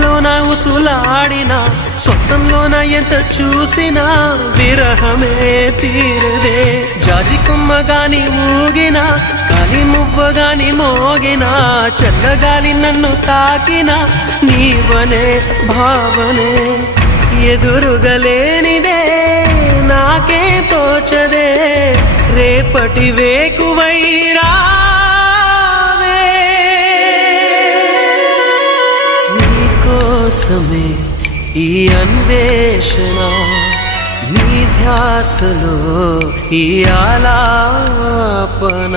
ఊహల్లోన ఉసులాడినా స్వప్నంలోన ఎంత చూసినా విరహమే తీరదే. జాజి కొమ్మగాని ఊగినా కాలి మువ్వగాని మోగినా చల్లగాలి నన్ను తాకినా నీవనే భావనే ఎదురుగలేనిదే నాకే తోచదే. రేపటి వేకువైరా నీకోసమే ఈ అన్వేషణ, నీ ధ్యాసలో ఈ ఆలాపన.